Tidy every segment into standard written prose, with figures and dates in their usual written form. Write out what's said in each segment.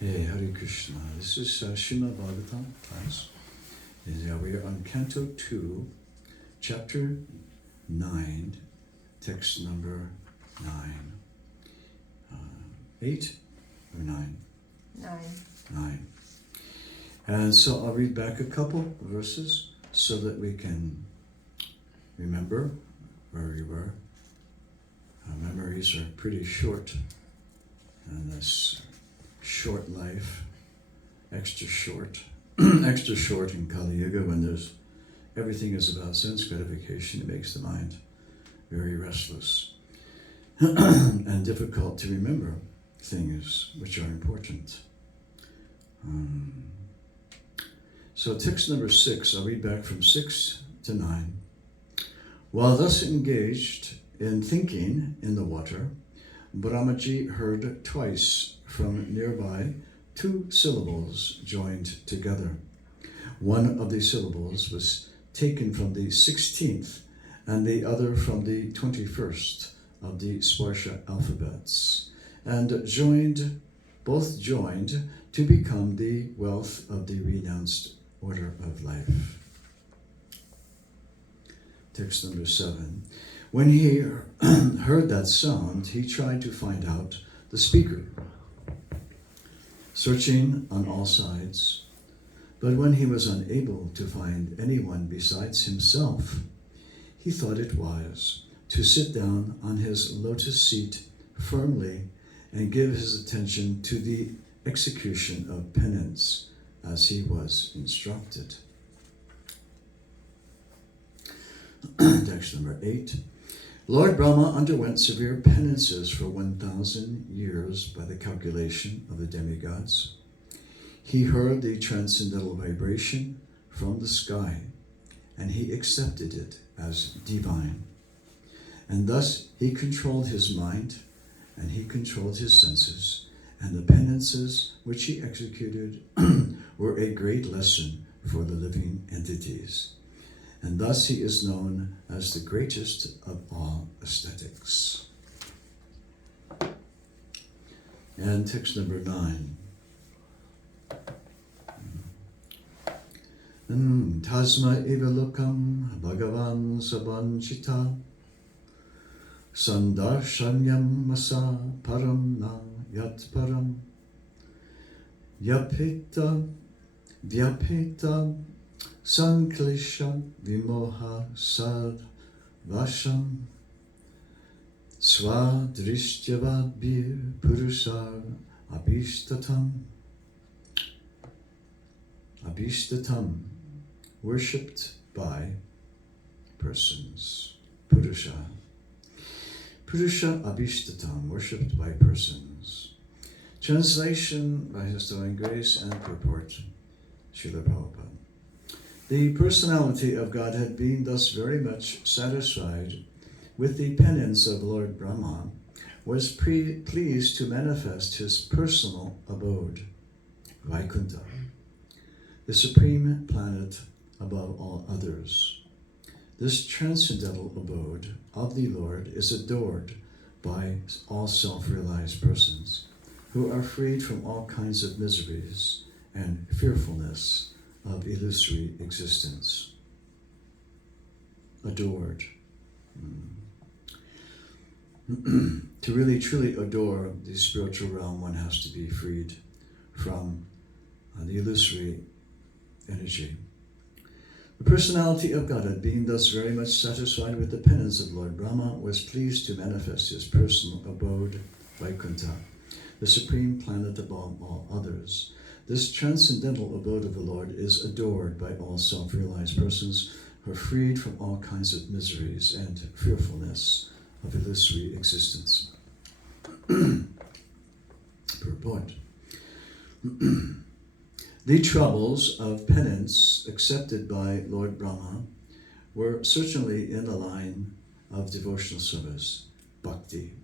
Hey, Hare Krishna. This is Srimad Bhagavatam class. And, we are on Canto 2, Chapter 9, text number 9. 8 or 9? 9. And so I'll read back a couple verses so that we can remember where we were. Our memories are pretty short in this short life, extra short in Kali Yuga when everything is about sense gratification. It makes the mind very restless and difficult to remember things which are important. So text number 6, I'll read back from 6 to 9. While thus engaged in thinking in the water, Brahmaji heard twice from nearby 2 syllables joined together. One of the syllables was taken from the 16th and the other from the 21st of the Sparsha alphabets, and both joined to become the wealth of the renounced order of life. Text number 7. When he heard that sound, he tried to find out the speaker, searching on all sides. But when he was unable to find anyone besides himself, he thought it wise to sit down on his lotus seat firmly and give his attention to the execution of penance as he was instructed. Text number 8. Lord Brahma underwent severe penances for 1,000 years by the calculation of the demigods. He heard the transcendental vibration from the sky, and he accepted it as divine. And thus he controlled his mind, and he controlled his senses, and the penances which he executed were a great lesson for the living entities. And thus he is known as the greatest of all ascetics. And text number 9. Tasma eva lokam bhagavan sabanchita sandarshanyam masa param na yat param yapeta vyapeta Sanklisha vimoha sad vasham swadrishyavadbir purusar abhishtatam, worshipped by persons. Purusha abhishtatam, worshipped by persons. Translation by His Divine Grace and purport, Srila Prabhupada. The personality of Godhead being thus very much satisfied with the penance of Lord Brahma, was pleased to manifest his personal abode, Vaikuntha, the supreme planet above all others. This transcendental abode of the Lord is adored by all self-realized persons who are freed from all kinds of miseries and fearfulness of illusory existence. Adored. To really truly adore the spiritual realm, one has to be freed from the illusory energy. The personality of Godhead, being thus very much satisfied with the penance of Lord Brahma, was pleased to manifest his personal abode, Vaikuntha, the supreme planet above all others. This transcendental abode of the Lord is adored by all self-realized persons who are freed from all kinds of miseries and fearfulness of illusory existence. Purport. The troubles of penance accepted by Lord Brahma were certainly in the line of devotional service, bhakti.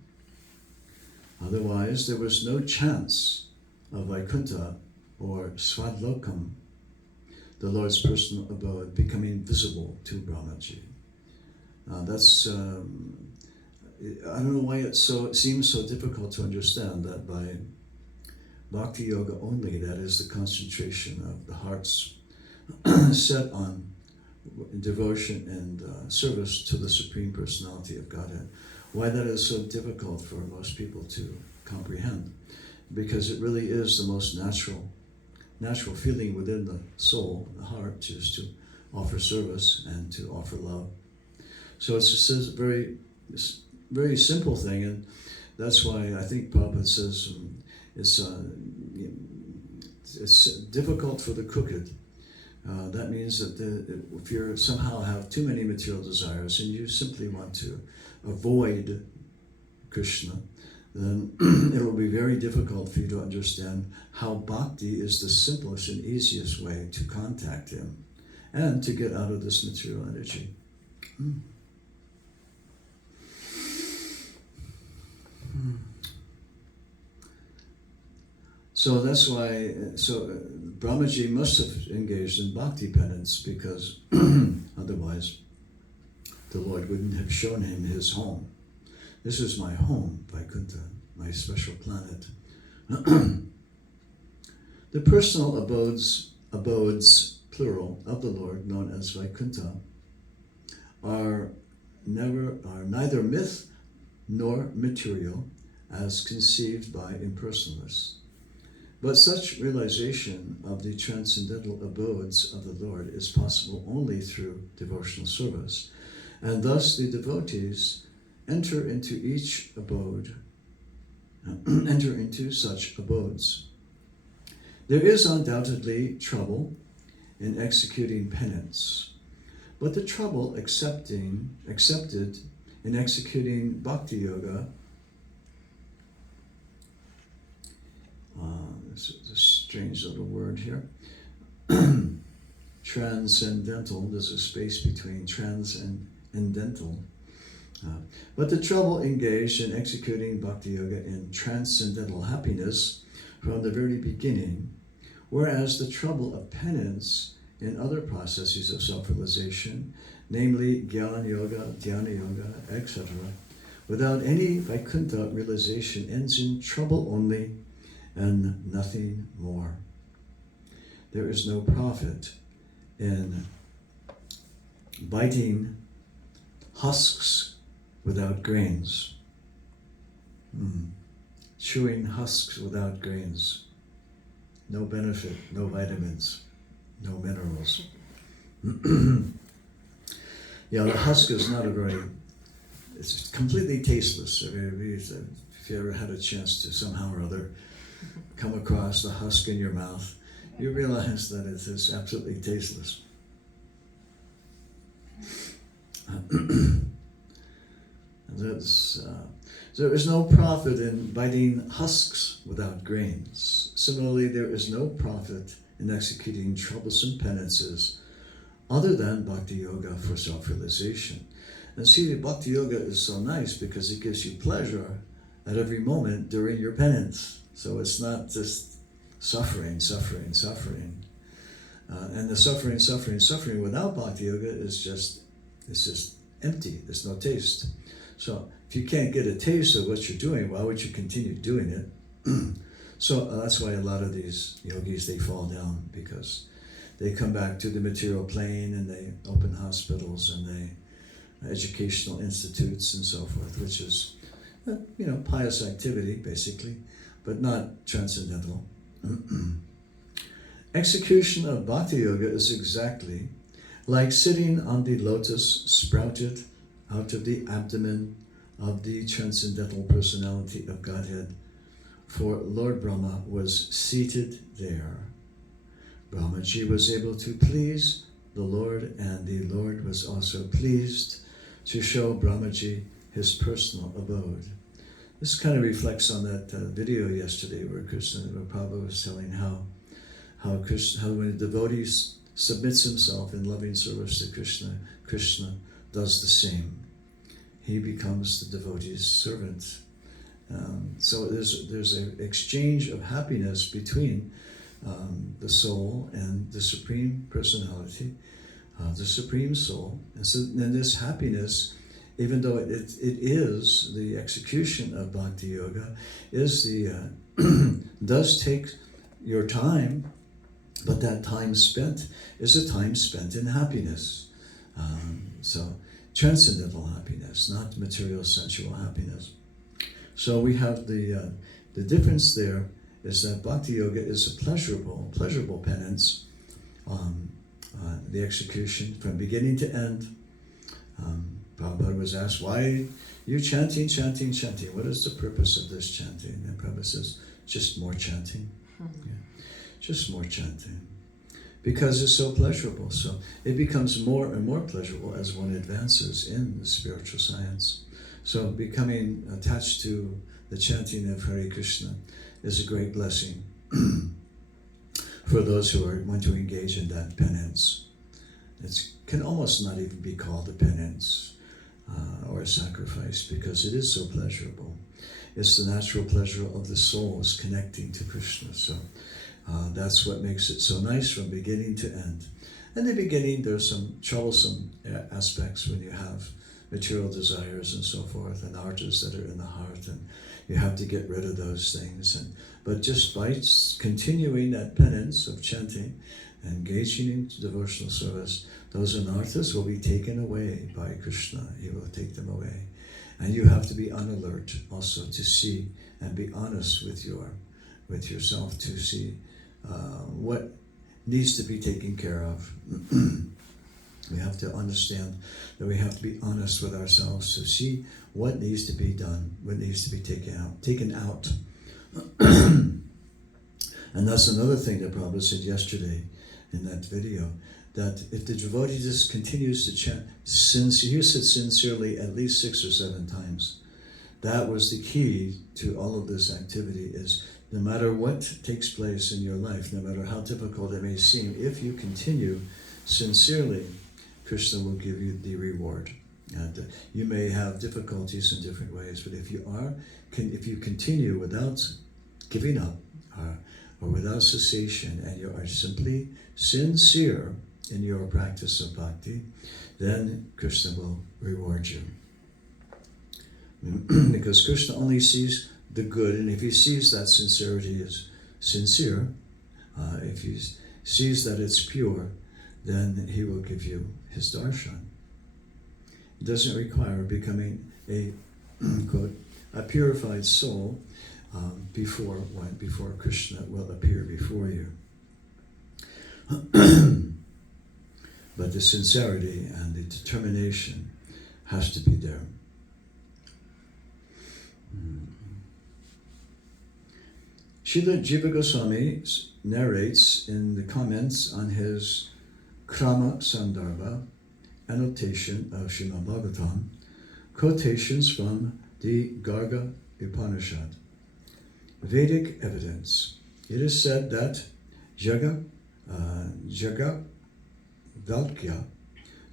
Otherwise, there was no chance of Vaikuntha or Svadlokam, the Lord's personal abode, becoming visible to Brahmaji. That's I don't know why it seems so difficult to understand that by Bhakti yoga only, that is the concentration of the heart's set on devotion and service to the Supreme Personality of Godhead. Why that is so difficult for most people to comprehend, because it really is the most natural feeling within the soul, the heart, just to offer service and to offer love. So it's just a very simple thing, and that's why I think Prabhupada says it's difficult for the crooked. That means that if you somehow have too many material desires and you simply want to avoid Krishna, then it will be very difficult for you to understand how bhakti is the simplest and easiest way to contact him and to get out of this material energy. So that's why, Brahmaji must have engaged in bhakti penance, because otherwise the Lord wouldn't have shown him his home. This is my home, Vaikuntha, my special planet. The personal abodes, plural, of the Lord, known as Vaikuntha, are neither myth nor material as conceived by impersonalists. But such realization of the transcendental abodes of the Lord is possible only through devotional service, and thus the devotees enter into such abodes. There is undoubtedly trouble in executing penance, but the trouble accepted in executing bhakti yoga, this is a strange little word here, transcendental, there's a space between transcendental, but the trouble engaged in executing bhakti yoga in transcendental happiness from the very beginning, whereas the trouble of penance in other processes of self-realization, namely jnana yoga, dhyana yoga, etc., without any Vaikuntha realization, ends in trouble only and nothing more. There is no profit in biting husks without grains. Chewing husks without grains. No benefit, no vitamins, no minerals. Yeah, the husk is not it's completely tasteless. If you ever had a chance to somehow or other come across the husk in your mouth, you realize that it is absolutely tasteless. There is no profit in biting husks without grains. Similarly, there is no profit in executing troublesome penances other than bhakti yoga for self-realization. And see, the bhakti yoga is so nice because it gives you pleasure at every moment during your penance. So it's not just suffering. And the suffering without bhakti yoga is just empty. There's no taste. So if you can't get a taste of what you're doing, why would you continue doing it? So that's why a lot of these yogis, they fall down, because they come back to the material plane and they open hospitals and they educational institutes and so forth, which is pious activity basically, but not transcendental. Execution of bhakti yoga is exactly like sitting on the lotus sprouted out of the abdomen of the transcendental personality of Godhead, for Lord Brahma was seated there. Brahmaji was able to please the Lord, and the Lord was also pleased to show Brahmaji his personal abode. This kind of reflects on that video yesterday where Prabhupada was telling how when a devotee submits himself in loving service to Krishna, Krishna does the same. He becomes the devotee's servant. So there's an exchange of happiness between the soul and the Supreme Personality, the Supreme Soul. And so then this happiness even though it is the execution of Bhakti Yoga, is the does take your time, but that time spent is a time spent in happiness. So transcendental happiness, not material sensual happiness. So we have the difference there is that Bhakti Yoga is a pleasurable penance. The execution from beginning to end. Prabhupada was asked, why you chanting? What is the purpose of this chanting? And Prabhupada says, just more chanting. Yeah. Just more chanting. Because it's so pleasurable. So it becomes more and more pleasurable as one advances in the spiritual science. So becoming attached to the chanting of Hare Krishna is a great blessing for those who want to engage in that penance. It can almost not even be called a penance or a sacrifice, because it is so pleasurable. It's the natural pleasure of the souls connecting to Krishna. So that's what makes it so nice from beginning to end. In the beginning, there's some troublesome aspects when you have material desires and so forth, and artists that are in the heart, and you have to get rid of those things. But just by continuing that penance of chanting, engaging in devotional service, those anarthas will be taken away by Krishna. He will take them away. And you have to be on alert also to see and be honest with yourself to see what needs to be taken care of. We have to understand that we have to be honest with ourselves to see what needs to be done, what needs to be taken out. And that's another thing that Prabhupada said yesterday in that video, that if the devotee just continues to chant, he said sincerely at least 6 or 7 times. That was the key to all of this activity, is no matter what takes place in your life, no matter how difficult it may seem, if you continue sincerely, Krishna will give you the reward. And you may have difficulties in different ways, but if you continue without giving up or without cessation, and you are simply sincere in your practice of bhakti, then Krishna will reward you. Because Krishna only sees the good, and if he sees that sincerity is sincere, if he sees that it's pure, then he will give you his darshan. It doesn't require becoming a, quote, a purified soul before Krishna will appear before you. But the sincerity and the determination has to be there. Srila Jiva Goswami narrates in the comments on his Krama Sandarbha annotation of Srimad Bhagavatam quotations from the Garga Upanishad. Vedic evidence. It is said that Jagavalkya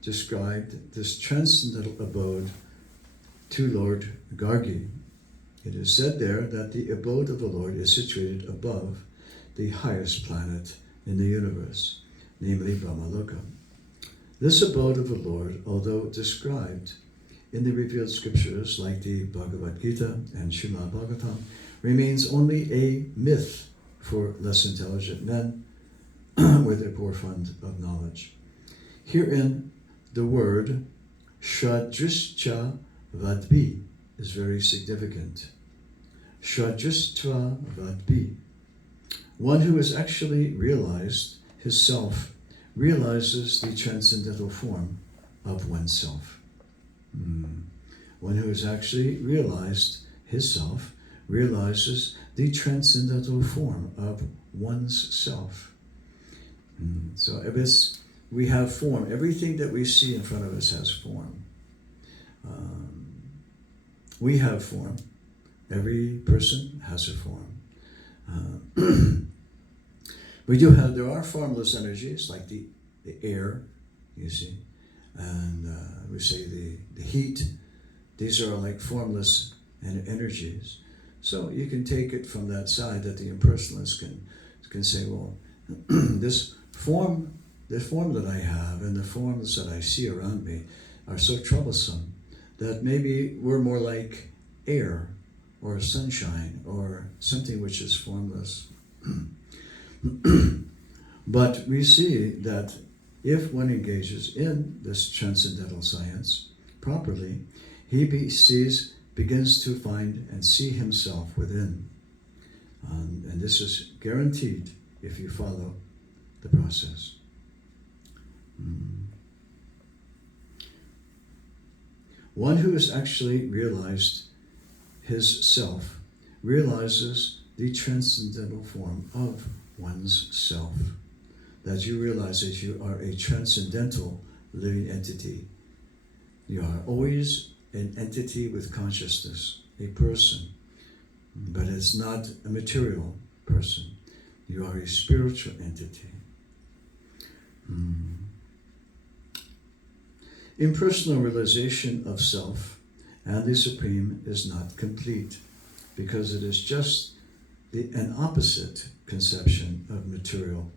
described this transcendental abode to Lord Gargi. It is said there that the abode of the Lord is situated above the highest planet in the universe, namely Brahmaloka. This abode of the Lord, although described in the revealed scriptures like the Bhagavad Gita and Srimad Bhagavatam, remains only a myth for less intelligent men with a poor fund of knowledge. Herein, the word Shradrishcha Vadbi is very significant. Shradrishcha Vadbi. One who has actually realized his self realizes the transcendental form of oneself. One who has actually realized his self realizes the transcendental form of one's self. So we have form. Everything that we see in front of us has form. We have form. Every person has a form. There are formless energies like the air, you see, and we say the heat. These are like formless energies. So you can take it from that side that the impersonalists can say, well, the form that I have and the forms that I see around me are so troublesome that maybe we're more like air or sunshine or something which is formless. But we see that if one engages in this transcendental science properly, he begins to find and see himself within. And this is guaranteed if you follow the process. One who has actually realized his self realizes the transcendental form of one's self. That you realize that you are a transcendental living entity. You are always an entity with consciousness, a person, but it's not a material person. You are a spiritual entity. Impersonal realization of self and the Supreme is not complete because it is just an opposite conception of material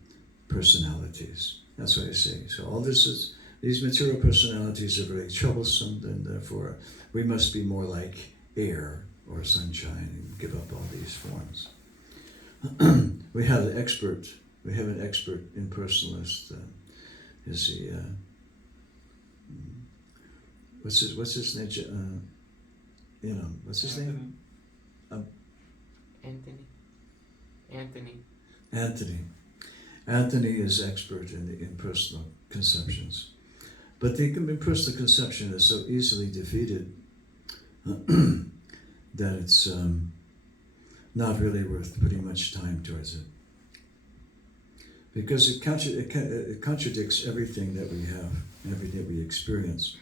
personalities. That's what I say. So all these material personalities are very troublesome, and therefore we must be more like air or sunshine and give up all these forms. We have an expert impersonalist. Is he? What's his name? What's his name? Anthony. Anthony is expert in the impersonal conceptions. But the impersonal conception is so easily defeated that it's not really worth putting much time towards it. Because it contradicts everything that we have, everything that we experience.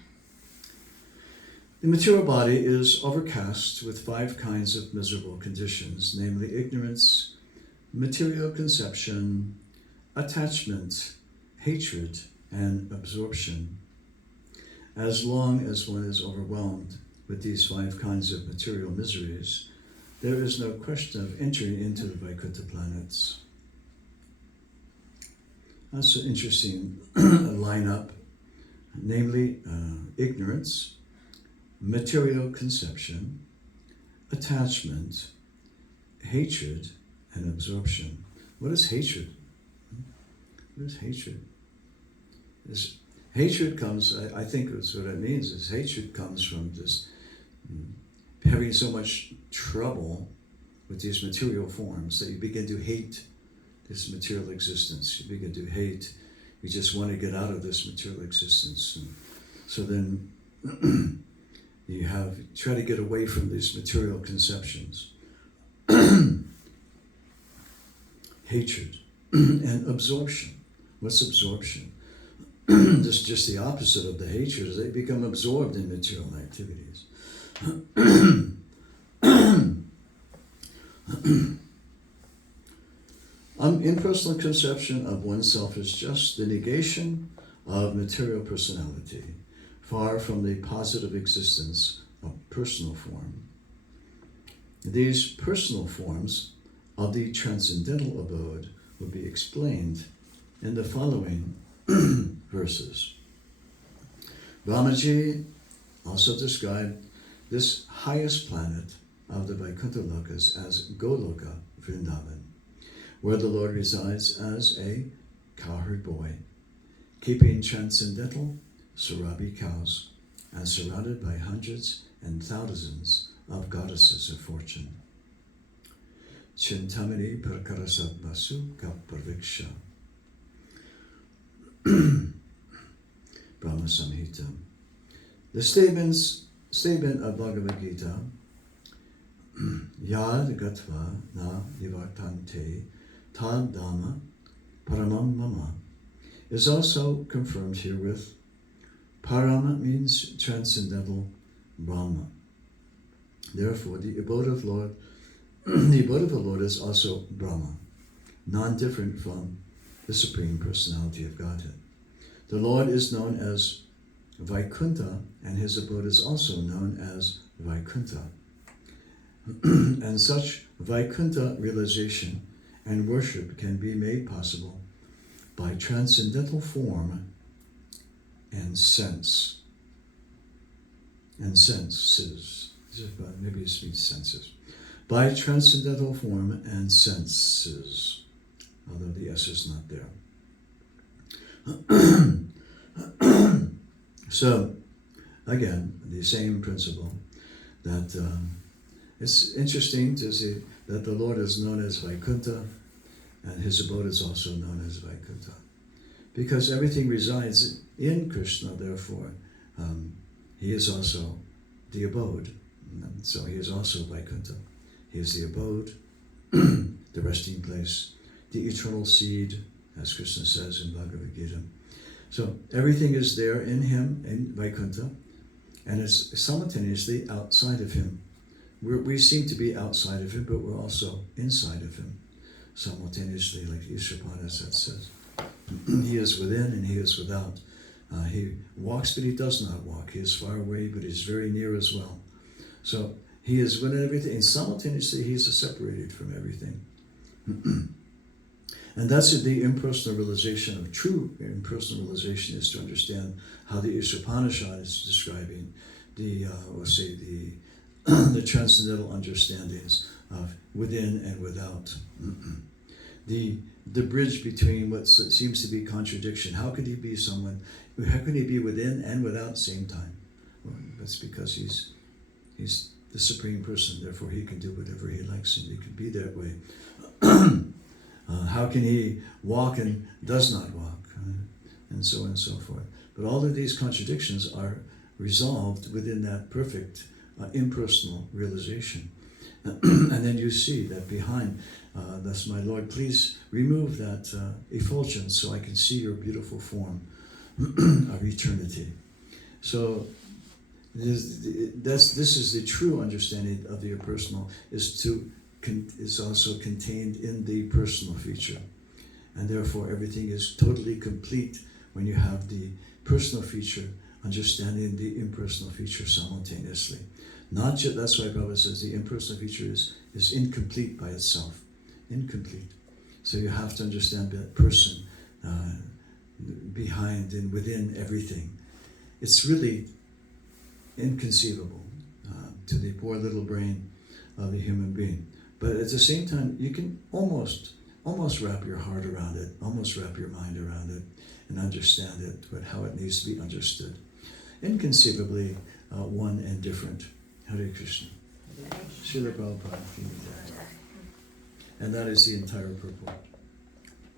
The material body is overcast with 5 kinds of miserable conditions, namely ignorance, material conception, attachment, hatred, and absorption. As long as one is overwhelmed with these 5 kinds of material miseries, there is no question of entering into the Vaikuntha planets. That's an interesting lineup, namely ignorance, material conception, attachment, hatred, and absorption. What is hatred? What is hatred? Hatred comes, I think that's what it means, is hatred comes from this having so much trouble with these material forms that you begin to hate this material existence. You begin to hate, you just want to get out of this material existence. And so then you try to get away from these material conceptions. Hatred and absorption. What's absorption? Just the opposite of the hatred is they become absorbed in material activities. Impersonal conception of oneself is just the negation of material personality, far from the positive existence of personal form. These personal forms of the transcendental abode will be explained in the following verses. Brahmaji also described this highest planet of the Vaikuntha Lokas as Goloka Vrindavan, where the Lord resides as a cowherd boy, keeping transcendental Surabi cows and surrounded by hundreds and thousands of goddesses of fortune. Chintamani Prakarasat Vasu Kaparviksha. Brahma Samhita. The statement of Bhagavad Gita, Yad Gatva Na Nivartante Tad Dhamma Paramam Mama, is also confirmed here with Parama means transcendental Brahma. Therefore, the abode of the Lord is also Brahma, non-different from the Supreme Personality of Godhead. The Lord is known as Vaikuntha, and his abode is also known as Vaikuntha. And such Vaikuntha realization and worship can be made possible by transcendental form and sense. and senses. Maybe it means senses. By transcendental form and senses, although the S is not there. So, again, the same principle that it's interesting to see that the Lord is known as Vaikuntha, and his abode is also known as Vaikuntha. Because everything resides in Krishna, therefore, he is also the abode. And so he is also Vaikuntha. He is the abode, the resting place, the eternal seed, as Krishna says in Bhagavad Gita. So everything is there in him, in Vaikuntha, and it's simultaneously outside of him. We seem to be outside of him, but we're also inside of him, simultaneously, like Ishapada says. He is within and he is without. He walks, but he does not walk. He is far away, but he's very near as well. So he is within everything, and simultaneously he is separated from everything. And that's the impersonal realization of true impersonal realization, is to understand how the Upanishad is describing the transcendental understandings of within and without. The bridge between what seems to be contradiction. How could he be within and without at the same time? Well, that's because he's the Supreme Person, therefore he can do whatever he likes and he can be that way. How can he walk and does not walk? And so on and so forth. But all of these contradictions are resolved within that perfect impersonal realization. And then you see that behind, thus my Lord, please remove that effulgence so I can see your beautiful form of eternity. So this is the true understanding of the impersonal, is also contained in the personal feature. And therefore everything is totally complete when you have the personal feature understanding the impersonal feature simultaneously. Not just, that's why Prabhupada says the impersonal feature is incomplete by itself. Incomplete. So you have to understand that person behind and within everything. It's really inconceivable to the poor little brain of a human being. But at the same time, you can almost wrap your heart around it, almost wrap your mind around it, and understand it, but how it needs to be understood. Inconceivably one and different. Hare Krishna. Srila Prabhupada. And that is the entire purport.